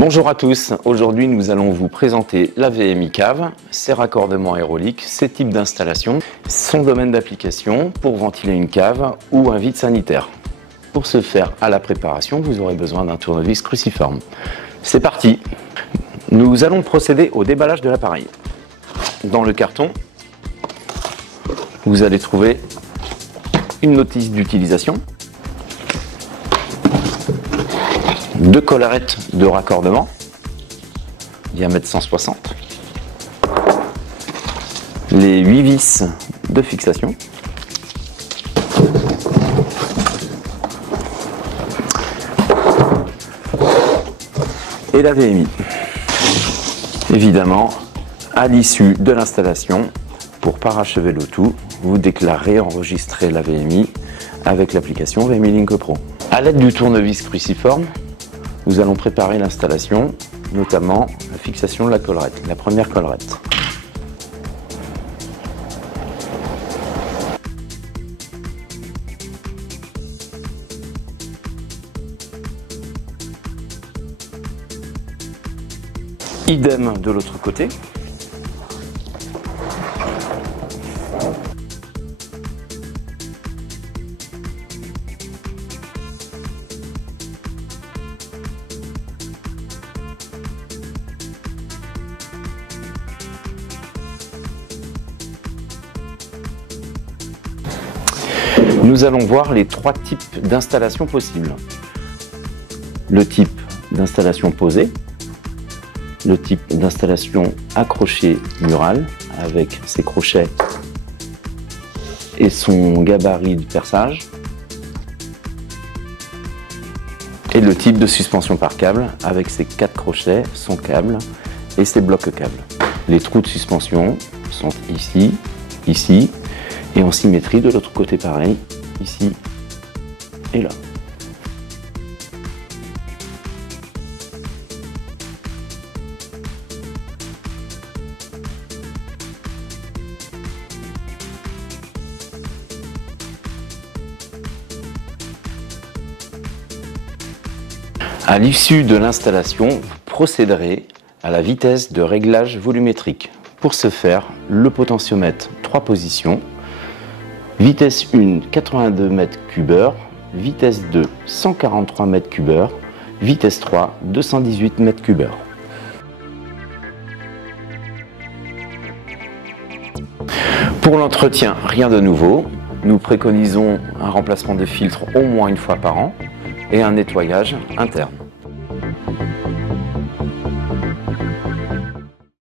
Bonjour à tous, aujourd'hui nous allons vous présenter la VMI cave, ses raccordements aérauliques, ses types d'installation, son domaine d'application pour ventiler une cave ou un vide sanitaire. Pour ce faire à la préparation, vous aurez besoin d'un tournevis cruciforme. C'est parti! Nous allons procéder au déballage de l'appareil. Dans le carton, vous allez trouver une notice d'utilisation, deux collerettes de raccordement, diamètre 160, les 8 vis de fixation, et la VMI. Évidemment, à l'issue de l'installation, pour parachever le tout, vous déclarez et enregistrez la VMI avec l'application VMI Link Pro. À l'aide du tournevis cruciforme, nous allons préparer l'installation, notamment la fixation de la collerette, la première collerette. Idem de l'autre côté. Nous allons voir les trois types d'installation possibles. Le type d'installation posée, le type d'installation accroché mural avec ses crochets et son gabarit de perçage, et le type de suspension par câble avec ses 4 crochets, son câble et ses blocs câbles. Les trous de suspension sont ici, ici, et en symétrie de l'autre côté pareil, ici et là. À l'issue de l'installation, vous procéderez à la vitesse de réglage volumétrique. Pour ce faire, le potentiomètre 3 positions, vitesse 1 82 m3, vitesse 2 143 m3, vitesse 3 218 m3. Pour l'entretien, rien de nouveau. Nous préconisons un remplacement des filtres au moins une fois par an et un nettoyage interne.